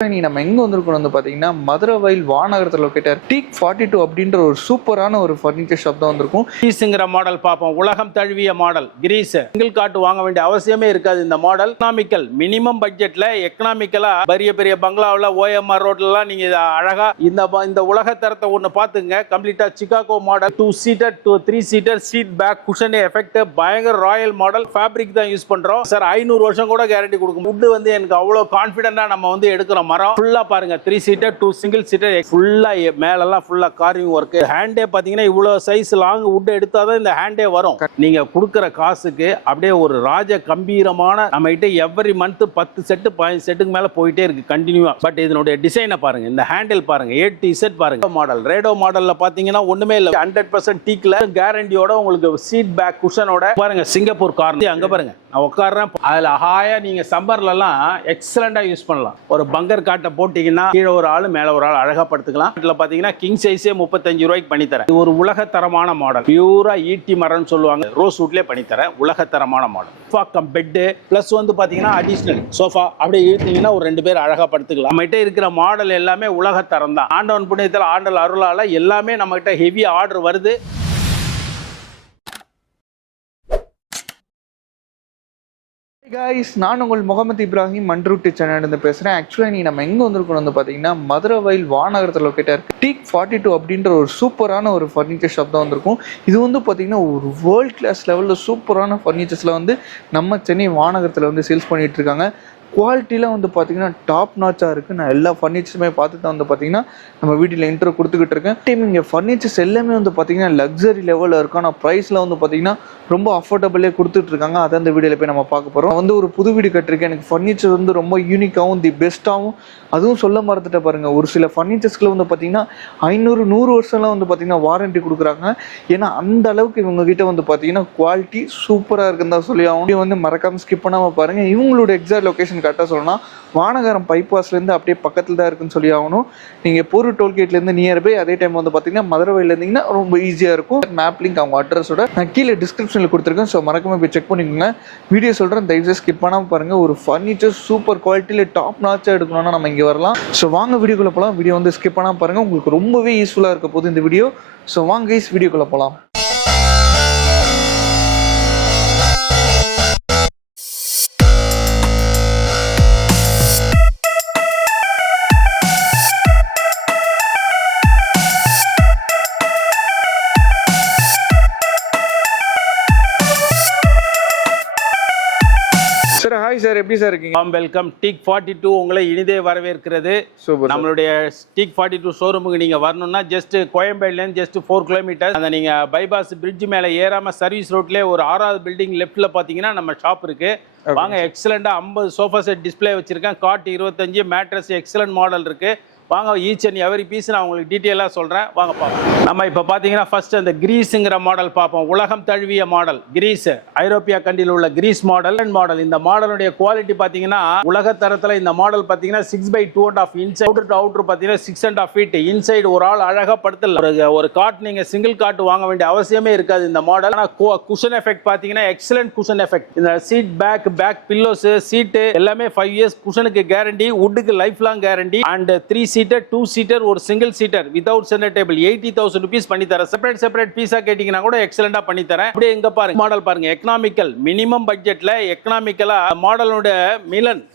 நம்ம எங்க வந்திருக்கோம் வந்து பாத்தீங்கன்னா மதுரவாயில் வானகரத்தில் லொக்கேட்டர் டீக் 42 அப்படின்ற ஒரு சூப்பரான ஒரு ஃபர்னிச்சர் ஷாப் தான் வந்திருக்கும். கிரீஸ்ங்கிற மாடல் பார்ப்போம். உலகம் தழுவிய மாடல் கிரீஸ். சிங்கிள் காட்டு வாங்க வேண்டிய அவசியமே இருக்காது. இந்த மாடல் எக்கனாமிக்கல், மினிமம் பட்ஜெட்ல எக்கனாமிக்கலா பெரிய பெரிய பங்களாவில் ஓஎம்ஆர் ரோட்லாம் நீங்க அழகா இந்த உலக தரத்தை ஒன்று பார்த்துங்க. கம்ப்ளீட்டா Chicago model 2 seater 3 seater seat back cushion effect பயங்கர ராயல் மாடல். ஃபேப்ரிக் தான் யூஸ் பண்றோம் சார். 500 வருஷம் கூட கேரண்டி கொடுக்கும். வுட் வந்து எனக்கு அவ்வளவு கான்ஃபிடென்ட்டா நம்ம வந்து எடுக்கிறோம். மரம் ஃபுல்லா பாருங்க 3 சீட்டர் 2 சிங்கிள் சீட்டர் ஃபுல்லா மேலெல்லாம் ஃபுல்லா கார்விங் ஒர்க். ஹேண்டே பாத்தீங்கன்னா இவ்வளவு சைஸ் லாங் வுட் எடுத்தாதான் இந்த ஹேண்டே வரும். நீங்க கொடுக்குற காசுக்கு அப்படியே ஒரு ராஜ கம்பீரமான நம்ம கிட்ட எவ்ரி மந்த் 10 செட்டு 15 செட்டுக்கு மேல போயிட்டே இருக்கு கண்டினியூவா. பட் இதனுடைய டிசைனை பாருங்க, இந்த ஹேண்டில் பாருங்க, 8 செட் பாருங்க. மாடல் ரேடோ மாடல்ல பாத்தீங்கன்னா ஒண்ணுமே இல்ல, 100% டீக்ல கேரண்டியோட உங்களுக்கு சீட் பேக் குஷனோட பாருங்க. சிங்கப்பூர் கார் அங்க பாருங்க நான் உட்கார்றேன். அதுல ஹாயா நீங்க சம்மர்ல எல்லாம் எக்ஸலண்டா யூஸ் பண்ணலாம். ஒரு பங்கர் காட்டை போட்டீங்கன்னா கீழே ஒரு ஆள் மேல ஒரு ஆள் அழகா படுத்துக்கலாம். இதுல பாத்தீங்கன்னா கிங் சைஸே 35 ரூபாய்க்கு பண்ணி தரேன். இது ஒரு உலக தரமான மாடல். பியூரா ஈட்டி மரம்னு சொல்லுவாங்க. ரோஸ் வுட்லயே பண்ணி தரேன். உலக தரமான மாடல். சோஃபா பெட் பிளஸ் வந்து பாத்தீங்கன்னா அடிஷனல் சோஃபா அப்படியே இழுத்தீங்கன்னா ஒரு 2 பேர் அழகா படுத்துக்கலாம். நம்ம கிட்ட இருக்கிற மாடல் எல்லாமே உலக தரம் தான். ஆண்டவன் புண்ணியத்தில் ஆண்டல் அருளால எல்லாமே நம்ம கிட்ட ஹெவி ஆர்டர் வருது. guys, நான் உங்கள் முகமது இப்ராஹிம் மண்ட்ரூட்டி சேனல்லேருந்து பேசுகிறேன். ஆக்சுவலாக நீ நம்ம எங்கே வந்திருக்கோம் வந்து பார்த்தீங்கன்னா மதுரவாயில் வானகரத்தில் லொக்கேட்டர் டீக் 42 அப்படின்ற ஒரு சூப்பரான ஒரு ஃபர்னிச்சர் ஷாப் தான் வந்திருக்கும். இது வந்து பார்த்தீங்கன்னா ஒரு வேர்ல்ட் கிளாஸ் லெவலில் சூப்பரான ஃபர்னிச்சர்ஸில் வந்து நம்ம சென்னை வானகரத்தில் வந்து சேல்ஸ் பண்ணிகிட்டு இருக்காங்க. குவாலிட்டிலாம் வந்து பார்த்தீங்கன்னா டாப் நாச்சாக இருக்குது. நான் எல்லா ஃபர்னிச்சர்ஸுமே பார்த்து தான் வந்து பார்த்தீங்கன்னா நம்ம வீட்டில் இன்ட்ரோ கொடுத்துக்கிட்டு இருக்கேன். டைம் இங்கே ஃபர்னிச்சர்ஸ் எல்லாமே வந்து பார்த்தீங்கன்னா லக்ஸரி லெவலில் இருக்கும். ஆனால் ப்ரைஸில் வந்து பார்த்தீங்கன்னா ரொம்ப அஃபோர்டபுளே கொடுத்துட்ருக்காங்க. அதை அந்த வீடியோவில் போய் நம்ம பார்க்க போகிறோம். வந்து ஒரு புது வீடு கட்டிருக்கேன். எனக்கு ஃபர்னிச்சர் வந்து ரொம்ப யூனிக்காகவும் தி பெஸ்ட்டாகவும், அதுவும் சொல்ல மறந்துட்ட பாருங்கள், ஒரு சில ஃபர்னிச்சர்ஸ்க்குள்ள வந்து பார்த்தீங்கன்னா 500-100 வருஷம்லாம் வந்து பார்த்தீங்கன்னா வாரண்டி கொடுக்குறாங்க. ஏன்னா அந்த அளவுக்கு இவங்ககிட்ட வந்து பார்த்தீங்கன்னா குவாலிட்டி சூப்பராக இருக்குன்னு தான் சொல்லி அவங்க வந்து மறக்காமல் ஸ்கிப் பண்ணாமல் பாருங்கள். இவங்களோட எக்ஸாக்ட் லொக்கேஷன் கரெக்டாக சொல்லணும் வானகரம் பைபாஸ்லேருந்து அப்படியே பக்கத்தில் தான் இருக்குன்னு சொல்லி ஆகணும். நீங்கள் போரூர் டோல்கேட்லேருந்து நியர்பை, அதே டைம் வந்து பார்த்தீங்கன்னா மதுரவாயில் இருந்தீங்கன்னா ரொம்ப ஈஸியாக இருக்கும். மேப் லிங்க் அவங்க அட்ரஸோட நான் கீழே டிஸ்கிரிப்ஷனில் கொடுத்துருக்கேன். ஸோ மறக்காம போய் செக் பண்ணிக்கோங்க. வீடியோ சொல்கிறேன், தயவுசெய்து ஸ்கிப் பண்ணாமல் பாருங்கள். ஒரு ஃபர்னிச்சர் சூப்பர் குவாலிட்டியில் டாப் நாச்சாக எடுக்கணும்னா நம்ம இங்கே வரலாம். ஸோ வாங்க வீடியோக்குள்ளே போகலாம். வீடியோ வந்து ஸ்கிப் பண்ணாமல் பாருங்கள், உங்களுக்கு ரொம்பவே யூஸ்ஃபுல்லாக இருக்க போகுது இந்த வீடியோ. ஸோ வாங்க கைஸ் வீடியோக்குள்ளே போகலாம். ஹாய் சார், எப்படி சார் இருக்கீங்க? வெல்கம். டீக் 42 உங்களை இனிதே வரவேற்கிறது. நம்மளுடைய டீக் 42 ஷோரூமுக்கு நீங்க வரணும்னா ஜஸ்ட் கோயம்பேடுலேருந்து ஜஸ்ட் 4 கிலோமீட்டர். அந்த நீங்க பைபாஸ் பிரிட்ஜ் மேலே ஏறாம சர்வீஸ் ரோட்லேயே ஒரு 6வது பில்டிங் லெஃப்ட்ல பார்த்தீங்கன்னா நம்ம ஷாப் இருக்கு. வாங்க. எக்ஸலண்டா 50 சோஃபா செட் டிஸ்பிளே வச்சிருக்கேன். காட் 25 மேட்ரஸ் எக்ஸலன்ட் மாடல் இருக்கு. வாங்க, ஈச் அண்ட் எவரி பீஸ் நான் உங்களுக்கு டீட்டெயிலாக சொல்கிறேன். வாங்க பார்ப்போம். நம்ம இப்போ பார்த்தீங்கன்னா ஃபர்ஸ்ட் அந்த கிரீஸுங்கிற மாடல் பார்ப்போம். உலகம் தழுவிய மாடல் கிரீஸ். ஐரோப்பியா கண்ட்ரியில் உள்ள கிரீஸ் மாடல். இந்த மாடலுடைய குவாலிட்டி பார்த்தீங்கன்னா உலக தரத்தில் இந்த மாடல் பார்த்தீங்கன்னா 6/2.5 இன்சைட், அவுட்டர் டு அவுட்டர் பார்த்தீங்கன்னா 6.5 ஃபீட். இன்சைடு ஒரு ஆள் அழகாக படுத்தல. ஒரு காட் நீங்கள் சிங்கிள் காட் வாங்க வேண்டிய அவசியமே இருக்காது இந்த மாடல். ஆனால் குஷன் எஃபெக்ட் பார்த்தீங்கன்னா எக்ஸலன்ட் குஷன் எஃபெக்ட். இந்த சீட் பேக் பில்லோஸ் சீட்டு எல்லாமே 5 இயர்ஸ் குஷனுக்கு கேரண்டி. வுட்டுக்கு life long guarantee. And 3 seater 2 seater ஒரு single seater without centre table 80,000 rupees பண்ணி தரேன். செப்பரேட் பீஸா கேட்டீங்கன்னா கூட எக்ஸலண்டா பண்ணி தரேன். அப்படியே எங்க பாருங்க மாடல் பாருங்க. எக்கனாமிக்கல், மினிமம் பட்ஜெட்ல எக்கனாமிக்கலா மாடலோட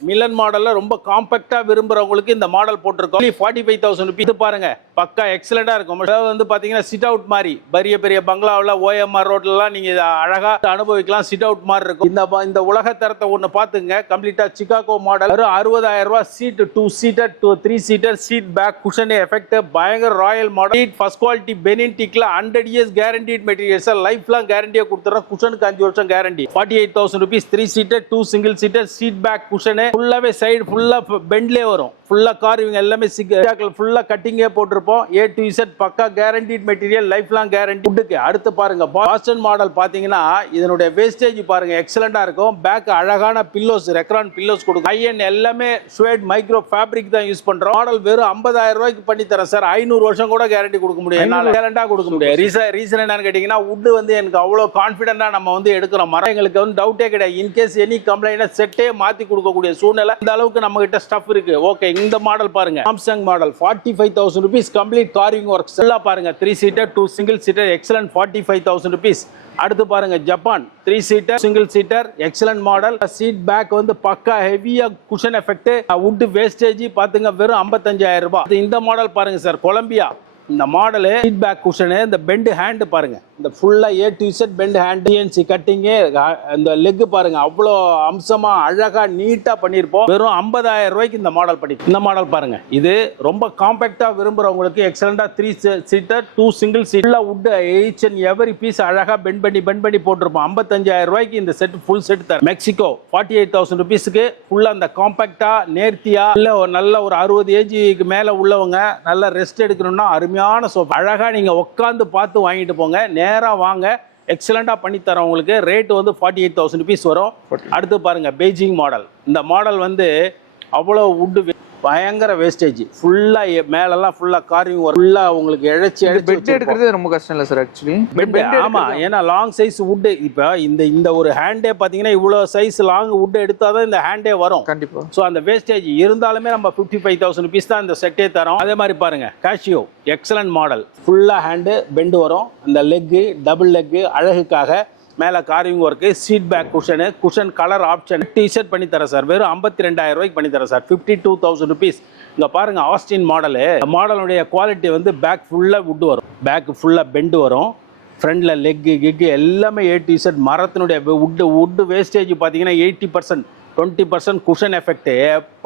மிலன் மாடல்ல ரொம்ப காம்பாக்டா விரும்புறவங்களுக்கு இந்த மாடல் போட்டிருக்கோம். 45,000 ரூபீஸ் பாருங்க. பக்கா எக்ஸலண்டா இருக்கும். வந்து பாத்தீங்கன்னா சிட் அவுட் மாதிரி பெரிய பெரிய பங்களாவில் ஓஎம்ஆர் ரோட்லாம் நீங்க அழகா அனுபவிக்கலாம். சிட் அவுட் மாதிரி இருக்கும். இந்த உலக தரத்தை ஒண்ணு பாத்துங்க. கம்ப்ளீட்டா சிகாகோ மாடல். 60,000 ரூபாய் seat 2 seater 3 seater seat back cushion effect பயங்கர royal model. First quality Benin டீக்ல 100 years guaranteed materials. Life long கேரண்டியா கொடுத்துறோம். குஷனுக்கு 5 வருஷம் guarantee. 48,000 rupees 3 seater 2 single seater seat back cushion. ஃபுல்லாவே சைடு ஃபுல்லா பெண்ட்லே வரும். ஃபுல்லா கார்விங் எல்லாமே ஃபுல்லா கட்டிங்கே போட்டிருப்பாங்க. போட்டிருப்போம். A to Z பக்கா guaranteed material, life long guarantee வுட்டுக்கு. அடுத்து பாருங்க பாஸ்டன் மாடல் பாத்தீங்கன்னா இதனுடைய வேஸ்டேஜ் பாருங்க எக்ஸலண்டா இருக்கும். பேக் அழகான பில்லோஸ், ரெக்ரான் பில்லோஸ் கொடுக்கும். ஹை எண்ட் எல்லாமே ஸ்வேட் மைக்ரோ ஃபேப்ரிக் தான் யூஸ் பண்றோம். மாடல் வெறும் 50,000 ரூபாய்க்கு பண்ணி தரேன் சார். 500 வருஷம் கூட கேரண்டி கொடுக்க முடியும். என்னால கேரண்டா கொடுக்க முடியும். ரீசன் என்னன்னு கேட்டீங்கன்னா வுட் வந்து எனக்கு அவ்வளவு கான்ஃபிடென்ட்டா நம்ம வந்து எடுக்கிறோம். மரம் எங்களுக்கு வந்து டவுட்டே கிடையாது. இன்கேஸ் எனி கம்ப்ளைண்ட் செட்டே மாத்தி கொடுக்கக்கூடிய சூழ்நிலை இந்த அளவுக்கு நம்ம கிட்ட ஸ்டஃப் இருக்கு. ஓகே, இந்த மாடல் பாருங்க, Samsung model 45,000 rupees complete carving works எல்லாம் பாருங்க. 3 seater 2 single seater excellent 45,000 rupees. அடுத்து பாருங்க Japan 3 seater single seater excellent model. Seat back வந்து பக்கா ஹெவியா குஷன் எஃபெக்ட். வுட் வேஸ்டேஜ் பாத்துங்க வெறும் 55,000 ரூபாய். இந்த மாடல் பாருங்க சார், கொலம்பியா. இந்த மாடல் சீட் பேக் குஷனு, இந்த பெண்ட் ஹேண்ட் பாருங்க, இந்த ஃபுல்லா A to Z bend hand, CNC cutting, இந்த லெக் பாருங்க அவ்வளோ அம்சமா அழகா நீட்டா பண்ணியிருப்போம். வெறும் 50,000 ரூபாய்க்கு இந்த மாடல் பண்ணி. இந்த மாடல் பாருங்க, இது ரொம்ப காம்பாக்டா விரும்புறவங்களுக்கு எக்ஸலண்டா 3 seater 2 single seat would each and every piece அழகா பெண்ட் பண்ணி போட்டிருப்போம். 55,000 ரூபாய்க்கு இந்த செட் ஃபுல் செட் தர. மெக்சிகோ 48,000 rupeesக்கு ஃபுல்லா இந்த காம்பாக்டா நேர்த்தியா இல்ல நல்ல ஒரு 60 ஏஜ்க்கு மேல உள்ளவங்க நல்ல ரெஸ்ட் எடுக்கணும்னா அருமையான சோஃபா. அழகா நீங்க உட்காந்து பார்த்து வாங்கிட்டு போங்க. நேரா வாங்க, எக்ஸலண்டா பண்ணி தரோம். உங்களுக்கு ரேட் வந்து 48,000 rupees வரும். அடுத்து பாருங்க பெய்ஜிங் மாடல். இந்த மாடல் வந்து அவ்வளோ வுட் பயங்கர வேஸ்டேஜ், ஃபுல்லா மேலெல்லாம் ஃபுல்லா கார்விங் ஒர்க், ஃபுல்லா உங்களுக்கு இழைச்சி பெட் எடுக்கிறது ரொம்ப கஷ்டம் இல்லை சார் ஆக்சுவலி. ஆமா, ஏன்னா லாங் சைஸ் வுட். இப்போ இந்த ஒரு ஹேண்டே பாத்தீங்கன்னா இவ்வளோ சைஸ் லாங் வுட் எடுத்தாதான் இந்த ஹேண்டே வரும் கண்டிப்பா. ஸோ அந்த வேஸ்டேஜ் இருந்தாலுமே நம்ம 55,000 rupees தான் இந்த செட்டே தரோம். அதே மாதிரி பாருங்க காஷியோ எக்ஸலன்ட் மாடல், ஃபுல்லா ஹேண்டு பெண்டு வரும். இந்த லெக்கு டபுள் லெக்கு அழகுக்காக மேலே carving work, seat back cushion, cushion colour option, டிஷர்ட் பண்ணி தரேன் சார். வெறும் 52,000 ரூபாய்க்கு பண்ணி தரேன் சார். 52,000 rupees. இங்கே பாருங்க ஆஸ்டின் மாடலு. மாடலுடைய குவாலிட்டி வந்து பேக் ஃபுல்லாக வுட் வரும், பேக் ஃபுல்லாக பெண்டு வரும், ஃப்ரண்டில் லெக்கு கிக்கு எல்லாமே A to Z மரத்தினுடைய வுட் வேஸ்டேஜ் பார்த்தீங்கன்னா 80%, 20% குஷன் எஃபெக்ட்.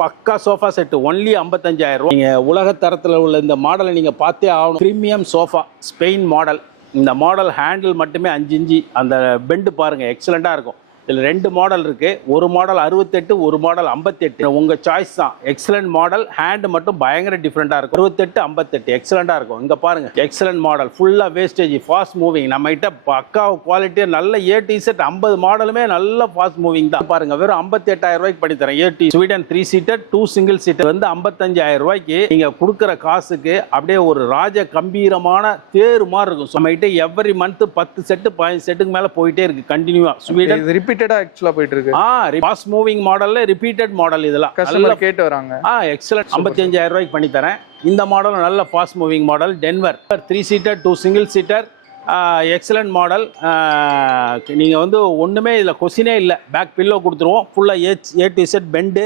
பக்கா சோஃபா செட்டு ஒன்லி 55,000 ரூபாய். நீங்கள் உலகத்தரத்தில் உள்ள இந்த மாடலை நீங்கள் பார்த்தே ஆகணும். Premium sofa, Spain model. இந்த மாடல் ஹேண்டில் மட்டுமே 5 இன்ச்சு. அந்த பெண்டு பாருங்க எக்ஸலண்டா இருக்கும். இதில் 2 மாடல் இருக்கு. ஒரு மாடல் 68, ஒரு மாடல் 58. உங்க சாய்ஸ் தான். எக்ஸலன்ட் மாடல், ஹேண்ட் மட்டும் பயங்கர டிஃப்ரெண்டா இருக்கும். 68, 58 எக்ஸலண்டா இருக்கும். இங்க பாருங்க எக்ஸலன்ட் மாடல், ஃபுல்லா வேஸ்டேஜ், ஃபாஸ்ட் மூவிங். நம்ம கிட்ட பக்கா குவாலிட்டி நல்ல A to Z 50 மாடலுமே நல்ல ஃபாஸ்ட் மூவிங் தான். பாருங்க வெறும் 58,000 ரூபாய்க்கு பண்ணி தரேன். A to Sweden 3 seater 2 single seater வந்து 55,000 ரூபாய்க்கு நீங்க கொடுக்குற காசுக்கு அப்படியே ஒரு ராஜ கம்பீரமான தேர் மாதிரி இருக்கும். நம்ம கிட்ட எவ்ரி மந்த் 10 செட்டு 15 செட்டுக்கு மேல போயிட்டே இருக்கு கண்டினியூவா. ஸ்வீடன் ஆக்சுவலா போயிட்டு இருக்கு. ஃபாஸ்ட் மூவிங் மாடல்ல ரிப்பீட்டட் மாடல் இதெல்லாம் கஸ்டமர் கேட்டு வராங்க. எக்ஸலென்ட் 55,000 ரூபாய்க்கு பண்ணி தரேன். இந்த மாடல் நல்ல fast moving model. Denver 3 seater 2 single seater excellent model. நீங்கள் வந்து ஒன்றுமே இதில் கொஸ்டினே இல்லை. பேக் பில்லோ கொடுத்துருவோம். ஃபுல்லாக A to Z பெண்டு,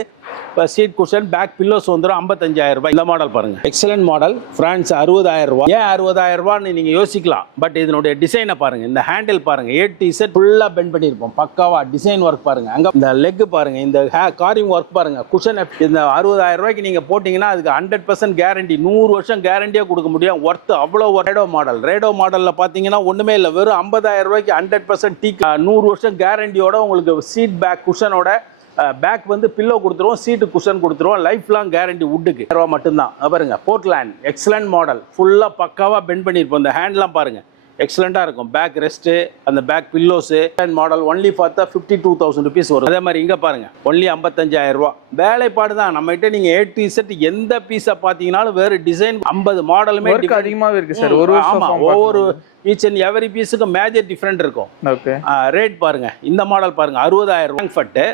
இப்போ சீட் குஷன், பேக் பில்லோஸ் வந்துடும். 55,000 ரூபாய். இந்த மாடல் பாருங்க எக்ஸலன்ட் மாடல். ஃப்ரான்ஸ் 60,000 ரூபாய். ஏன் 60,000 ரூபான்னு நீங்கள் யோசிக்கலாம். பட் இதனுடைய டிசைனை பாருங்க. இந்த ஹேண்டில் பாருங்க A to Z ஃபுல்லாக பெண்ட் பண்ணியிருப்போம். பக்காவா டிசைன் ஒர்க் பாருங்க. அங்கே இந்த லெக் பாருங்க, இந்த காரிங் ஒர்க் பாருங்க, குஷன். இந்த 60,000 ரூபாய்க்கு நீங்கள் போட்டிங்கன்னா அதுக்கு 100% கேரண்டி, 100 வருஷம் கேரண்டியாக கொடுக்க முடியும். ஒர்த்து அவ்வளோ. Rado model. ரேடோ மாடலில் பார்த்தீங்கன்னா ஒன்றுமே இல்லை. வெறும் 50,000 ரூபாய்க்கு 100% டீ 100 வருஷம் கேரண்டியோட உங்களுக்கு சீட் பேக் குஷனோட பேக் வந்து பில்லோ கொடுத்துருவோம், சீட்டு குஷன் கொடுத்துருவோம். லைஃப் லாங் கேரண்டி வுட்டுக்கு ரூபா மட்டும்தான். பாருங்க போர்ட்லேண்ட் எக்ஸலன்ட் மாடல், ஃபுல்லாக பக்காவா பெண்ட் பண்ணியிருப்போம். இந்த ஹேண்ட்லாம் பாருங்க எக்ஸலண்டா இருக்கும். பேக் ரெஸ்ட்டு, அந்த பேக் பில்லோஸு மாடல் ஒன்லி பார்த்தா 52,000 rupees வரும். அதே மாதிரி இங்கே பாருங்க ஒன்லி 55,000 ரூபா. வேலைப்பாடு தான். நம்ம கிட்ட நீங்க A to Z எந்த பீஸை பார்த்தீங்கன்னாலும் வேறு டிசைன் 50 மாடலுமே அதிகமாகவே இருக்கு சார். ஒவ்வொரு ஈச் அண்ட் எவரி பீஸுக்கு மேஜர் டிஃப்ரெண்ட் இருக்கும். ஓகே, ரேட் பாருங்க. இந்த மாடல் பாருங்க 60,000 ரூபாய்.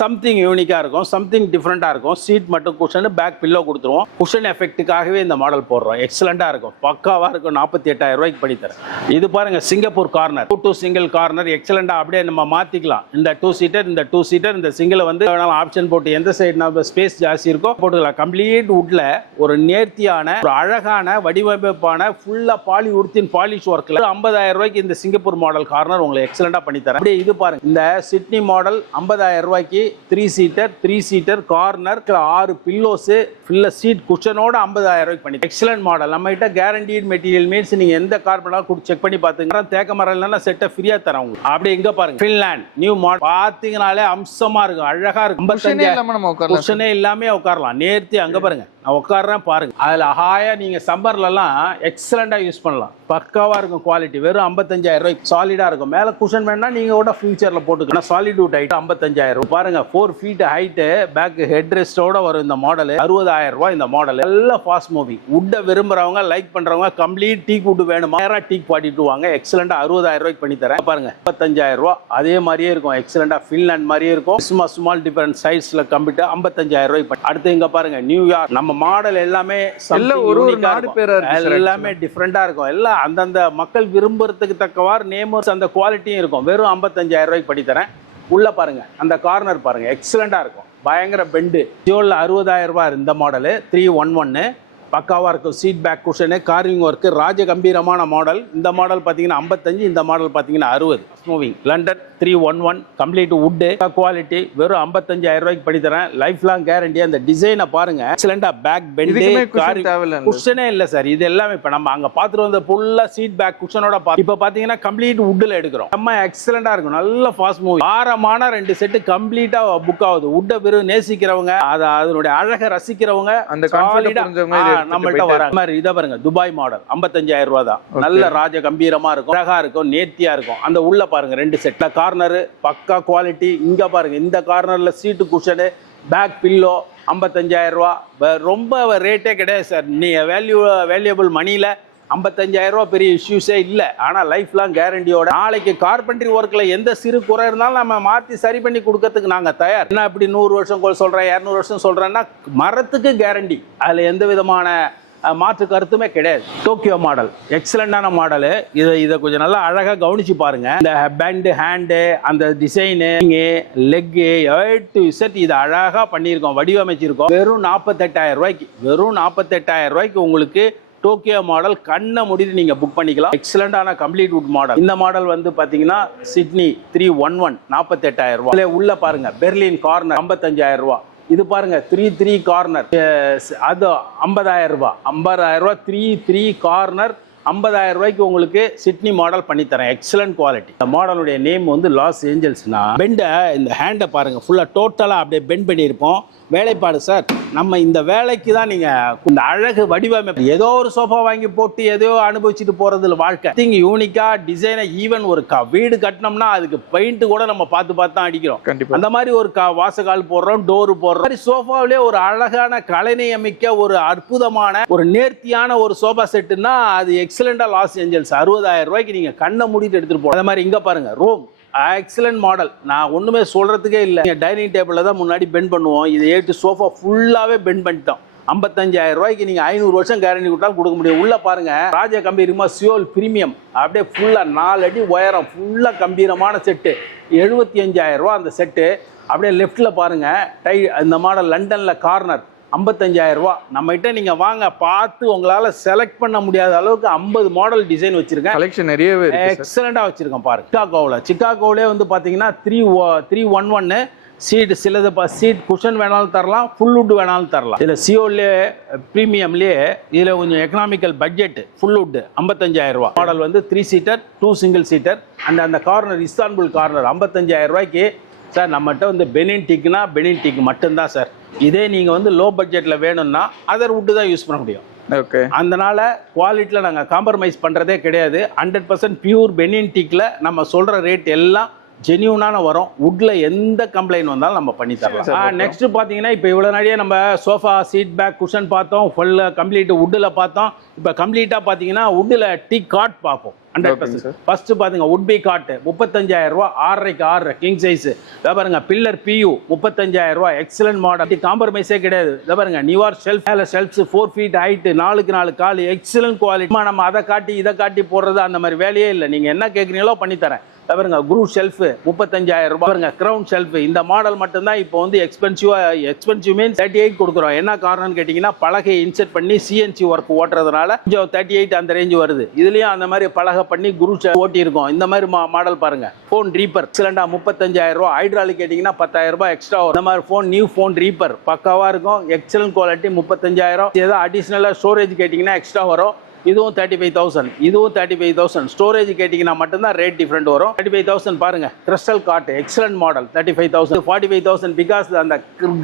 சம்திங் யூனிக்காக இருக்கும், சம்திங் டிஃப்ரெண்ட்டாக இருக்கும். சீட் மட்டும் குஷன், பேக் பில்லோ கொடுத்துருவோம். குஷன் எஃபெக்ட்டுக்காகவே இந்த மாடல் போடுறோம். எக்ஸலண்ட்டாக இருக்கும், பக்காவாக இருக்கும். 48,000 ரூபாய்க்கு பண்ணி தரேன். இது பாருங்க சிங்கப்பூர் கார்னர் 2 single கார்னர் எக்ஸலண்ட்டாக அப்படியே நம்ம மாற்றிக்கலாம். இந்த 2 seater, இந்த 2 seater, இந்த சிங்கிளை வந்து ஆப்ஷன் போட்டு எந்த சைடு நம்ம ஸ்பேஸ் ஜாஸ்தி இருக்கோ போட்டுக்கலாம். கம்ப்ளீட் வுட்ல ஒரு நேர்த்தியான ஒரு அழகான வடிவமைப்பான ஃபுல்லாக பாலி உருத்தின் பாலிஷ் ஒர்க்கில் 50,000 ரூபாய்க்கு இந்த சிங்கப்பூர் மாடல் கார்னர் உங்களுக்கு எக்ஸலண்ட்டாக பண்ணி தரேன். அப்படியே இது பாருங்க இந்த சிட்னி மாடல் 50,000 ரூபாய்க்கு 3 சீட்டர் கார்னர் 6 பில்லோஸ் ஃபுல்ல சீட் குஷனோட 50,000 ரூபாய்க்கு பண்ணி எக்ஸலன்ட் மாடல். நம்ம கிட்ட கேரண்டீட் மெட்டீரியல் மீன்ஸ் நீங்க எந்த கார் பண்ணாலும் செக் பண்ணி பாத்துங்க. தேக்க மரம் செட்டை ஃப்ரீயா தரோம் உங்களுக்கு. அப்படி எங்க பாருங்க ஃபின்லாண்ட் நியூ மாடல் பாத்தீங்கனாலே அம்சமா இருக்கும், அழகா இருக்கும். 55 குஷனே இல்லாம உட்காரலாம். நேர்த்தி அங்க பாருங்க நான் உட்கார்றேன் பாருங்க. அதுல ஹாயா நீங்க சம்மர்லாம் எக்ஸலண்டா யூஸ் பண்ணலாம். பக்காவா இருக்கும் குவாலிட்டி. வெறும் 55,000 ரூபாய்க்கு சாலிடா இருக்கும். மேல குஷன் வேணா நீங்க கூட ஃபியூச்சர்ல போட்டுக்கலாம். சாலிட்வுட் ஹைட் 55,000 ரூபாய் பாருங்க. 4 ஃபீட் ஹைட் பேக் ஹெட் ரெஸ்டோட வரும் இந்த மாடல். 60,000 ரூபாய் இந்த மாடல். எல்லாம் ஃபாஸ்ட் மூவிங். வுட்ட விரும்புறவங்க லைக் பண்றவங்க கம்ப்ளீட் டீக் வுட் வேணுமா டீக் 42 வாங்க. எக்ஸலண்டா 60,000 ரூபாய்க்கு பண்ணி தரேன் பாருங்க. 55,000 ரூபாய் அதே மாதிரியே இருக்கும். எக்ஸலண்டா ஃபின்லாண்ட் மாதிரியே இருக்கும். ஸ்மால் டிஃபரண்ட் சைஸ்ல கம்ப்ளீட் 55,000 ரூபாய்க்கு. அடுத்து இங்க பாருங்க நியூயார்க். நம்ம மாடல் எல்லாமே ஒரு நாடு பேரா இருக்கு. எல்லாமே டிஃபரெண்டா இருக்கும். எல்லாம் அந்தந்த மக்கள் விரும்புறதுக்கு தக்கவாறு நேமர்ஸ் அந்த குவாலிட்டியும் இருக்கும். வெறும் 55,000 ரூபாய்க்கு பண்ணி தரேன். உள்ள பாருங்க அந்த கார்னர் பாருங்க எக்ஸலண்டா இருக்கும். பயங்கர பெண்டு. ஜியோல 60,000 ரூபாய் இந்த மாடல் 311 பக்காவா இருக்கும். Seat back cushion carving work ராஜ கம்பீரமான மாடல். இந்த மாடல் பாத்தீங்கன்னா 55, இந்த மாடல் பாத்தீங்கன்னா 60. Moving London 311 complete would quality. வெறும் 55,000 ரூபாய்க்கு பண்ணி தரேன். Life long guarantee. அந்த டிசைனை பாருங்க எக்ஸலண்டா. பேக் பெண்டு குஷனே இல்ல சார். இது எல்லாமே இப்ப நம்ம அங்க பாத்துட்டு வந்த ஃபுல்லா சீட் பேக் குஷனோட இப்ப பாத்தீங்கன்னா கம்ப்ளீட் வுட்ல எடுக்கிறோம். நம்ம எக்ஸலண்டா இருக்கும். நல்ல ஃபாஸ்ட் மூவி. ஆரமான 2 செட் கம்ப்ளீட்டா புக் ஆகுது. வுட்ட வெறும் நேசிக்கிறவங்க அதனுடைய அழகை ரசிக்கிறவங்க அந்த நம்மள்ட்ட வராங்க. இதை பாருங்க துபாய் மாடல் 55,000 ரூபாய் தான். நல்ல ராஜ கம்பீரமா இருக்கும், அழகா இருக்கும், நேர்த்தியா இருக்கும். அந்த உள்ள பாருங்க 2 செட்ல கார்னர் பக்கா குவாலிட்டி. இங்க பாருங்க இந்த கார்னர்ல சீட்டு குஷனு பேக் பில்லோ 55,000 ரூபாய். ரொம்ப ரேட்டே கிடையாது சார். நீங்க வேல்யூபிள் மணியில 55,000 ரூபாய் பெரிய இஷ்யூஸே இல்லை. ஆனால் லைஃப் லாங் கேரண்டியோட நாளைக்கு கார்பென்ட்ரி ஒர்க்கில் எந்த சிறு குறை இருந்தாலும் நம்ம மாற்றி சரி பண்ணி கொடுக்கறதுக்கு நாங்கள் தயார். என்ன இப்படி 100 வருஷம் சொல்கிறேன் 200 வருஷம் சொல்கிறேன்னா மரத்துக்கு கேரண்டி. அதில் எந்த விதமான மாற்று கருத்துமே கிடையாது. டோக்கியோ மாடல் எக்ஸலண்டான மாடலு. இதை கொஞ்சம் நல்லா அழகாக கவனிச்சு பாருங்க. இந்த பேண்டு ஹேண்டு அந்த டிசைனு லெக்கு டு செட் இதை அழகாக பண்ணியிருக்கோம், வடிவமைச்சிருக்கோம். வெறும் 48,000 ரூபாய்க்கு. வெறும் 48,000 ரூபாய்க்கு உங்களுக்கு டோக்கியோ மாடல் கண்ணை முடிட்டு நீங்க புக் பண்ணிக்கலாம். எக்ஸலண்டான கம்ப்ளீட் வுட் மாடல். இந்த மாடல் வந்து பாத்தீங்கன்னா சிட்னி 311 48,000 ரூபாய். உள்ள பாருங்க பெர்லின் கார்னர் 55,000 ரூபாய். இது பாருங்க 3 கார்னர் அது 50,000 ரூபாய். 50,000 ரூபாய் 3 கார்னர் 50,000 ரூபாய்க்கு உங்களுக்கு சிட்னி மாடல் பண்ணி தரேன். Excellent quality. இந்த மாடலுடைய நேம் வந்து லாஸ் ஏஞ்சல்ஸ்னா பெண்ட இந்த ஹேண்டை பாருங்க ஃபுல்லா டோட்டலா அப்படியே பெண்ட் பண்ணியிருப்போம். வேலைப்பாடு சார் நம்ம இந்த வேலைக்கு தான் நீங்க இந்த அழகு வடிவமைப்பு. ஏதோ ஒரு சோஃபா வாங்கி போட்டு ஏதோ அனுபவிச்சுட்டு போறதுல வாழ்க்கை. திங் யூனிக்கா டிசைனை ஈவன் ஒரு வீடு கட்டினோம்னா அதுக்கு பெயிண்ட் கூட நம்ம பார்த்து தான் அடிக்கிறோம். அந்த மாதிரி ஒரு வாசகால் போடுறோம், டோர் போடுறோம். சோஃபாவிலே ஒரு அழகான கலைநயமிக்க ஒரு அற்புதமான ஒரு நேர்த்தியான ஒரு சோஃபா செட்டுன்னா அது எக்ஸலண்டா லாஸ் ஏஞ்சல்ஸ் 60,000 ரூபாய்க்கு நீங்க கண்ணை மூடிட்டு எடுத்துட்டு போகலாம். அதே மாதிரி இங்க பாருங்க ரோம் எக்ஸலன்ட் மாடல். நான் ஒண்ணுமே சொல்றதுக்கே இல்லை. டைனிங் டேபிள்ல தான் முன்னாடி பெண்ட் பண்ணுவோம். இது 8 சோஃபா ஃபுல்லாவே பெண்ட் பண்ணிட்டோம். 55,000 ரூபாய்க்கு நீங்க 500 வருஷம் கேரண்டி கொடுத்தாலும் கொடுக்க முடியும். உள்ள பாருங்க ராஜ கம்பீரமா சியோல் பிரீமியம் அப்படியே ஃபுல்லா 4 அடி உயரம் ஃபுல்லா கம்பீரமான செட்டு 75,000 ரூபாய் அந்த செட்டு. அப்படியே லெஃப்ட்ல பாருங்க இந்த மாடல் லண்டன்ல கார்னர் 55,000 ரூபாய். நம்ம கிட்ட நீங்க வாங்க பார்த்து உங்களால செலக்ட் பண்ண முடியாத அளவுக்கு 50 மாடல் டிசைன் வச்சிருக்கேன். கலெக்ஷன் நிறையவே இருக்கு. எக்ஸலண்டா வச்சிருக்கேன் பாருங்க. சிக்காகோவிலே வந்து பாத்தீங்கன்னா 311 சீட். சிலது சீட் குஷன் வேணாலும் தரலாம், ஃபுல் வுட் வேணாலும் தரலாம். இதில் சியோலே ப்ரீமியம்லேயே இதில் கொஞ்சம் எக்கனாமிக்கல் பட்ஜெட் ஃபுல் வுட் 55,000 ரூபாய். மாடல் வந்து 3 சீட்டர் 2 சிங்கிள் சீட்டர். அண்ட் அந்த கார்னர் இஸ்தான்புல் கார்னர் 55,000 ரூபாய்க்கு. சார் நம்மகிட்ட வந்து பெனின் டீக்னா பெனின் டீக் மட்டும்தான் சார். இதே நீங்கள் வந்து லோ பட்ஜெட்டில் வேணும்னா அதர் வுட்டு தான் யூஸ் பண்ண முடியும். ஓகே. அதனால குவாலிட்டியில் நாங்கள் காம்ப்ரமைஸ் பண்ணுறதே கிடையாது. 100% பியூர் பெனின் டீக்கில் நம்ம சொல்கிற ரேட் எல்லாம் ஜென்யூனான வரும். வுட்ல எந்த கம்ப்ளைண்ட் வந்தாலும் நம்ம பண்ணி தரலாம். நெக்ஸ்ட் பார்த்தீங்கன்னா இப்போ இவ்வளோ நாளையே நம்ம சோஃபா சீட் பேக் குஷன் பார்த்தோம், ஃபுல் கம்ப்ளீட் வுட்டில் பார்த்தோம். இப்போ கம்ப்ளீட்டாக பார்த்தீங்கன்னா வுட்டில் டீக் காட் பார்ப்போம். 100%. ஃபர்ஸ்ட் பாருங்க வுட் பி காட் 35,000 ரூபாய் 6 கிங் சைஸ். பாருங்க பில்லர் பியூ 35,000 ரூபாய். எக்ஸலன்ட் மாடல், காம்ப்ரமைஸே கிடையாது. பாருங்க நியூயார்க் ஷெல்ஃப், மேல ஷெல்ஃப்ஸ் 4 ஃபீட் ஹைட் 4x4 கால். Excellent quality. நம்ம அதை காட்டி இதை காட்டி போடுறது அந்த மாதிரி வேலையே இல்லை. நீங்க என்ன கேட்குறீங்களோ பண்ணி தரேன். பாருங்க குரூ ஷெல்ஃப் 35,000 ரூபாய் பாருங்க. கிரவுன் ஷெல்ஃப் இந்த மாடல் மட்டும்தான் இப்போ வந்து எக்ஸ்பென்சிவ் மீன்ஸ் 38 கொடுக்குறோம். என்ன காரணம்னு கேட்டிங்கன்னா பலகை இன்செர்ட் பண்ணி சிஎன்சி ஒர்க் ஓட்டுறதுனால கொஞ்சம் 38 அந்த ரேஞ்ச் வருது. இதுலயும் அந்த மாதிரி பலகை பண்ணி குரூ ஓட்டி இருக்கும். இந்த மாதிரி மாடல் பாருங்க. ஃபோன் ரீப்பர் எக்ஸலண்டா 35,000 ரூபாய். ஹைட்ராலிக் கேட்டிங்கன்னா 10,000 ரூபாய் எக்ஸ்ட்ரா வரும். இந்த மாதிரி ஃபோன் நியூ ஃபோன் ரீப்பர் பக்காவா இருக்கும். Excellent quality 35,000. ஏதாவது அடிஷனலா ஸ்டோரேஜ் கேட்டிங்கன்னா எக்ஸ்ட்ரா வரும். இதுவும் 35,000, இதுவும் 35,000. ஸ்டோரேஜ் கேட்டிங்கன்னா மட்டும்தான் ரேட் டிஃப்ரெண்ட் வரும். 35,000 பாருங்க. Crystal cot excellent model 35,000. 45,000 because அந்த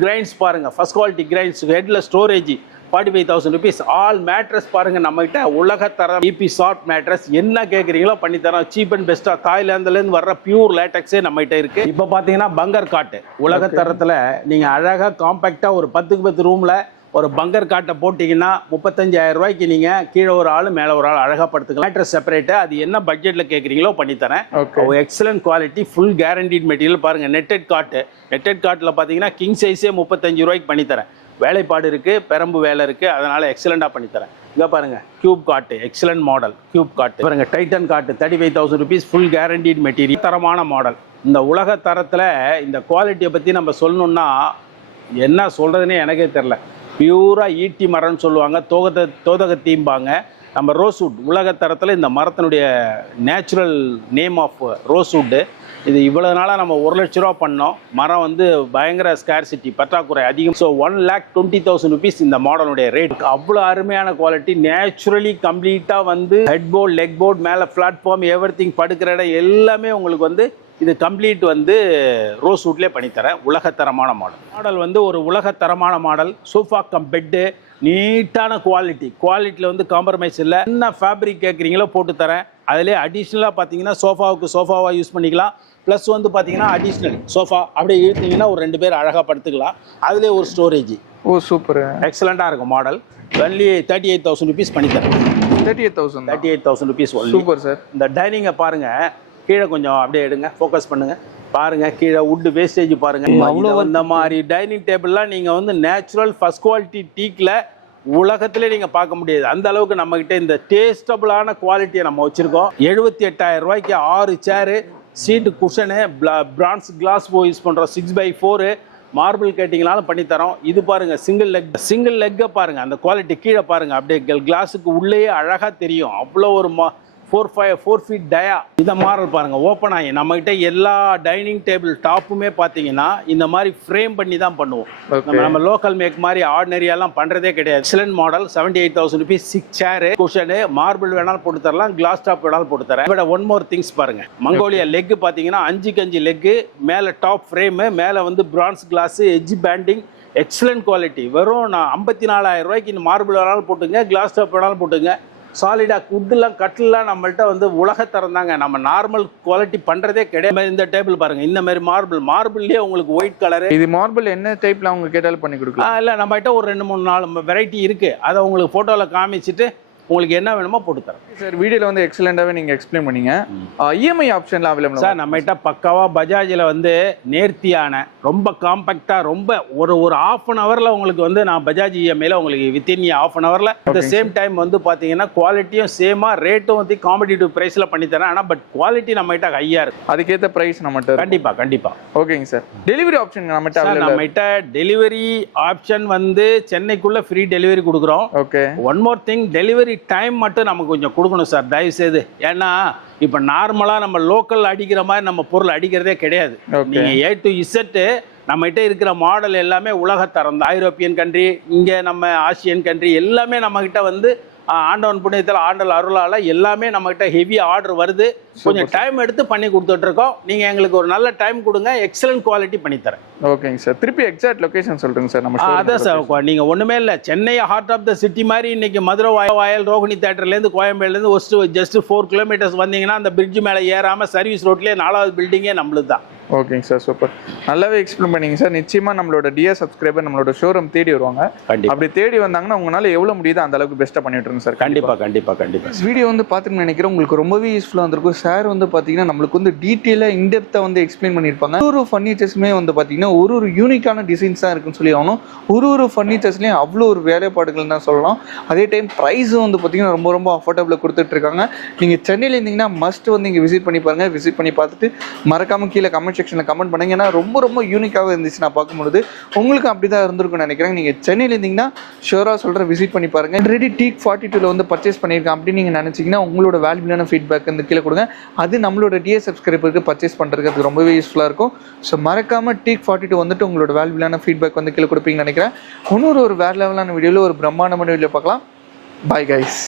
கிரைன்ஸ் பாருங்க, ஃபர்ஸ்ட் குவாலிட்டி கிரைன்ஸ், ஹெட்ல ஸ்டோரேஜ் 45,000 rupees. ஆல் மேட்ரஸ் பாருங்க நம்ம கிட்ட உலகத்தரம் இபி சாஃப்ட் மேட்ரஸ். என்ன கேட்குறீங்களோ பண்ணி தரோம். சீப் அண்ட் பெஸ்டா தாய்லாந்துல இருந்து வர்ற பியூர் லேட்டக்ஸே நம்ம கிட்ட இருக்கு. இப்போ பாத்தீங்கன்னா பங்கர் காட்டு உலகத்தரத்துல நீங்க அழகா காம்பாக்டா ஒரு 10க்கு 10 ரூம்ல ஒரு பங்கர் காட்டை போட்டிங்கன்னா 35,000 ரூபாய்க்கு நீங்கள் கீழே ஒரு ஆள் மேலே ஒரு ஆள் அழகாக படுத்துக்கலாம். Mattress separate. அது என்ன பட்ஜெட்டில் கேட்குறீங்களோ பண்ணித்தரேன். Excellent quality, full guaranteed material பாருங்கள். நெட்டட் காட்டில் பார்த்தீங்கன்னா கிங் சைஸே 35 ரூபாய்க்கு பண்ணித்தரேன். வேலைப்பாடு இருக்குது, பெரம்பு வேலை இருக்குது, அதனால் எக்ஸலண்ட்டாக பண்ணித்தரேன். இங்கே பாருங்கள் கியூப் காட்டு எக்ஸலன்ட் மாடல். கியூப் காட்டு பாருங்கள். டைட்டன் காட்டு 35,000 rupees, ஃபுல் கேரண்டீட் மெட்டீரியல், தரமான மாடல். இந்த உலக தரத்தில் இந்த குவாலிட்டியை பற்றி நம்ம சொல்லணுன்னா என்ன சொல்கிறதுனே எனக்கே தெரில. பியூரா ஈட்டி மரம்னு சொல்லுவாங்க, தோதகத்தீம்பாங்க. நம்ம ரோஸ்வுட் உலகத்தரத்தில் இந்த மரத்தினுடைய நேச்சுரல் நேம் ஆஃப் ரோஸ்வுட்டு. இது இவ்வளோ நாளாக நம்ம 1 லட்ச ரூபா பண்ணோம். மரம் வந்து பயங்கர ஸ்கேர்சிட்டி, பற்றாக்குறை அதிகம். ஸோ 1,20,000 rupees இந்த மாடலுடைய ரேட். அவ்வளோ அருமையான குவாலிட்டி, நேச்சுரலி கம்ப்ளீட்டாக வந்து ஹெட் போர்ட், லெக் போர்ட், மேலே பிளாட்ஃபார்ம், எவ்ரிதிங், படுக்கிற இடம் எல்லாமே உங்களுக்கு வந்து இது கம்ப்ளீட் வந்து ரோஸ்வுட்லேயே பண்ணித்தரேன். உலகத்தரமான மாடல் வந்து ஒரு உலகத்தரமான மாடல். சோஃபா கம் பெட்டு, நீட்டான குவாலிட்டியில் வந்து காம்ப்ரமைஸ் இல்லை. என்ன ஃபேப்ரிக் கேட்குறீங்களோ போட்டு தரேன். அதிலே அடிஷ்னலாக பார்த்தீங்கன்னா சோஃபாவாக யூஸ் பண்ணிக்கலாம். ப்ளஸ் வந்து பார்த்தீங்கன்னா அடிஷ்னல் சோஃபா அப்படியே இழுத்தீங்கன்னா ஒரு 2 பேர் அழகாக படுத்துக்கலாம். அதிலே ஒரு ஸ்டோரேஜ். ஓ சூப்பர், எக்ஸலண்ட்டாக இருக்கும் மாடல். ஒன்லி 38,000 rupees பண்ணித்தரேன். 38,000 rupees. Super sir. இந்த டைனிங்கை பாருங்கள். கீழே கொஞ்சம் அப்படியே எடுங்க, ஃபோக்கஸ் பண்ணுங்க. பாருங்க கீழே வுட் வேஸ்டேஜ் பாருங்க. அவ்வளோ இந்த மாதிரி டைனிங் டேபிள்லாம் நீங்கள் வந்து நேச்சுரல் ஃபர்ஸ்ட் குவாலிட்டி டீக்கில் உலகத்திலே நீங்கள் பார்க்க முடியாது. அந்த அளவுக்கு நம்மக்கிட்ட இந்த டேஸ்டபுளான குவாலிட்டியை நம்ம வச்சுருக்கோம். 78,000 ரூபாய்க்கு 6 சேரு, சீட்டு, குஷனு, பிரான்ஸ் கிளாஸ் யூஸ் பண்ணுறோம். 6x4 மார்பிள் கேட்டிங்கனாலும் பண்ணித்தரோம். இது பாருங்கள் சிங்கிள் லெக்கை பாருங்கள். அந்த குவாலிட்டி கீழே பாருங்கள். அப்படியே கிளாஸுக்கு உள்ளேயே அழகாக தெரியும். அவ்வளோ ஒரு 4 feet டயா. இந்த மாடல் பாருங்க, ஓப்பன் ஆகி நம்மகிட்ட எல்லா டைனிங் டேபிள் டாப்புமே பார்த்தீங்கன்னா இந்த மாதிரி ஃப்ரேம் பண்ணி தான் பண்ணுவோம். நம்ம லோக்கல் மேக் மாதிரி ஆர்டினரியாலாம் பண்றதே கிடையாது. Excellent model. 78,000 rupees. 6 chair, cushion, marble வேணாலும் போட்டு தரலாம், கிளாஸ் டாப் வேணாலும் போட்டு தரேன். இவட ஒன் மோர் திங்ஸ் பாருங்க. மங்கோலியா லெக் பார்த்தீங்கன்னா 5க்கு 5 லெக், மேலே டாப் ஃப்ரேமு, மேலே வந்து bronze glass, edge banding, excellent quality. வெறும் 54,000 ரூபாய்க்கு இந்த மார்பிள் வேணாலும் போட்டுங்க, கிளாஸ் டாப் வேணாலும் போட்டுங்க. சாலிடாக குட்டெலாம் கட்டிலாம் நம்மள்ட்ட வந்து உலகத்தரம் தாங்க. நம்ம நார்மல் குவாலிட்டி பண்ணுறதே கிடையாது. இந்த டேபிள் பாருங்கள். இந்த மாதிரி மார்பிள்லேயே உங்களுக்கு ஒயிட் கலரு. இது மார்பிள் என்ன டைப்பில் அவங்க கேட்டாலும் பண்ணி கொடுக்கலாம். இல்லை நம்மகிட்ட ஒரு 2-3-4 வெரைட்டி இருக்குது. அதை உங்களுக்கு ஃபோட்டோவில் காமிச்சிட்டு உங்களுக்கு என்ன வேணுமோ போட்டு தரேன். சார் வீடியோவில் வந்து எக்ஸலெண்டாகவே நீங்கள் எக்ஸ்பிளைன் பண்ணீங்க. இஎம்ஐ ஆப்ஷன்லாம் அவைலபிள் சார் நம்மகிட்ட பக்காவாக பஜாஜில் வந்து நேர்த்தியான ரொம்ப காம்பேக்டாக ரொம்ப ஒரு 1/2 ஹவரில் உங்களுக்கு வந்து நான் பஜாஜ் இஎம்ஐயில் உங்களுக்கு வித்தின் 1/2 ஹவரில் அட் த சேம் டைம் வந்து பார்த்தீங்கன்னா குவாலிட்டியும் சேமாக, ரேட்டும் வந்து காம்படிட்டிவ் ப்ரைஸில் பண்ணித்தரேன். ஆனால் பட் குவாலிட்டி நம்மகிட்ட ஹையாக இருக்குது. அதுக்கேற்ற ப்ரைஸ் நம்மகிட்ட கண்டிப்பாக. ஓகேங்க சார். டெலிவரி ஆப்ஷன் நம்மகிட்ட டெலிவரி ஆப்ஷன் வந்து சென்னைக்குள்ளே ஃப்ரீ டெலிவரி கொடுக்குறோம். Okay. One more thing, delivery time மட்டும் நமக்கு கொஞ்சம் கொடுக்கணும் சார், தயவு செய்து. ஏன்னா இப்போ நார்மலாக நம்ம லோக்கல் அடிக்கிற மாதிரி நம்ம பொருள் அடிக்கிறதே கிடையாது. நீங்கள் A to Z நம்மகிட்ட இருக்கிற மாடல் எல்லாமே உலகத்தரம் தான். ஐரோப்பியன் கண்ட்ரி, இங்கே நம்ம ஆசியன் கண்ட்ரி எல்லாமே நம்மகிட்ட வந்து ஆண்டவன் புண்ணியத்தில் ஆண்டல் அருளால் எல்லாமே நம்மகிட்ட ஹெவி ஆர்டர் வருது. கொஞ்சம் டைம் எடுத்து பண்ணி கொடுத்துட்டு இருக்கோம். நீங்கள் எங்களுக்கு ஒரு நல்ல டைம் கொடுங்க, எக்ஸலன்ட் குவாலிட்டி பண்ணித்தரேன். ஓகேங்க சார். திருப்பி எக்ஸாக்ட் லொகேஷன் சொல்லுங்க சார். நம்ம அதான் சார், நீங்கள் ஒன்றுமே இல்லை, Chennai heart of the city மாதிரி இன்னைக்கு மதுரை வாயல் ரோஹிணி தேட்டர்லேருந்து கோயம்பேடுலேருந்து ஜஸ்ட் 4 kilometers வந்தீங்கன்னா அந்த பிரிட்ஜ் மேலே ஏறாமல் சர்வீஸ் ரோட்லேயே 4வது பில்டிங்கே நம்மளுக்கு தான். ஓகேங்க சார், சூப்பர். நல்லாவே எக்ஸ்பிளைன் பண்ணீங்க சார். நிச்சயமா நம்மளோட டியர் சப்ஸ்கிரைபர் நம்மளோட ஷோரூம் தேடி வருவாங்க. கண்டிப்பா அப்படி தேடி வந்தாங்கன்னா உங்களால எவ்வளவு முடியுதோ அந்த அளவுக்கு பெஸ்ட்டாக பண்ணிட்டு இருங்க சார். கண்டிப்பா. வீடியோ வந்து பார்த்துட்டு நினைக்கிறேன் உங்களுக்கு ரொம்பவே யூஸ்ஃபுல்லாக இருந்திருக்கும். சார் வந்து பார்த்தீங்கன்னா நம்மளுக்கு வந்து டீட்டெயிலாக இன்டெப்த்தாக வந்து எக்ஸ்பிளைன் பண்ணியிருப்பாங்க. ஒரு ஃபர்னிச்சர்ஸுமே வந்து பார்த்தீங்கன்னா ஒரு யூனிக்கான டிசைன்ஸ் தான் இருக்குன்னு சொல்லி ஆகணும். ஒரு ஃபர்னிச்சர்ஸ்லேயும் அவ்வளோ ஒரு வேலைப்பாடுகள் தான் சொல்லலாம். அதே டைம் ப்ரைஸும் வந்து பார்த்தீங்கன்னா ரொம்ப அஃபோர்டபுளாக கொடுத்துட்டு இருக்காங்க. நீங்கள் சென்னையில் இருந்தீங்கன்னா மஸ்ட் வந்து இங்கே விசிட் பண்ணி பாருங்கள். விசிட் பண்ணி பார்த்துட்டு மறக்காம கீழே கமெண்ட் செக்ஷனில் கமெண்ட் பண்ணுங்க. ஏன்னா ரொம்ப யூனிக்காக இருந்துச்சு நான் பார்க்கும்போது. உங்களுக்கு அப்படி தான் இருந்திருக்கும்னு நினைக்கிறேன். நீங்கள் சென்னையில் இருந்தீங்கன்னா ஷோராக சொல்கிறேன் விசிட் பண்ணி பாருங்கள். ஆல்ரெடி டீக் 42 வந்து பர்ச்சேஸ் பண்ணியிருக்கேன் அப்படின்னு நீங்கள் நினச்சிங்கன்னா உங்களோட வேல்யூபிளான ஃபீட்பேக் வந்து கீழே கொடுங்க. அது நம்மளோட டிஎஸ் சப்ஸ்கிரைபருக்கு பர்ச்சேஸ் பண்ணுறதுக்கு அது ரொம்பவே யூஸ்ஃபுல்லாக இருக்கும். ஸோ மறக்காமல் டீக் 42 வந்துட்டு உங்களோட வேல்யூபிளான ஃபீட்பேக் வந்து கீழே கொடுப்பீங்கன்னு நினைக்கிறேன். இன்னொரு வேறு லெவலான வீடியோவில் ஒரு பிரம்மாண்டமான வீடியோ பார்க்கலாம். Bye guys.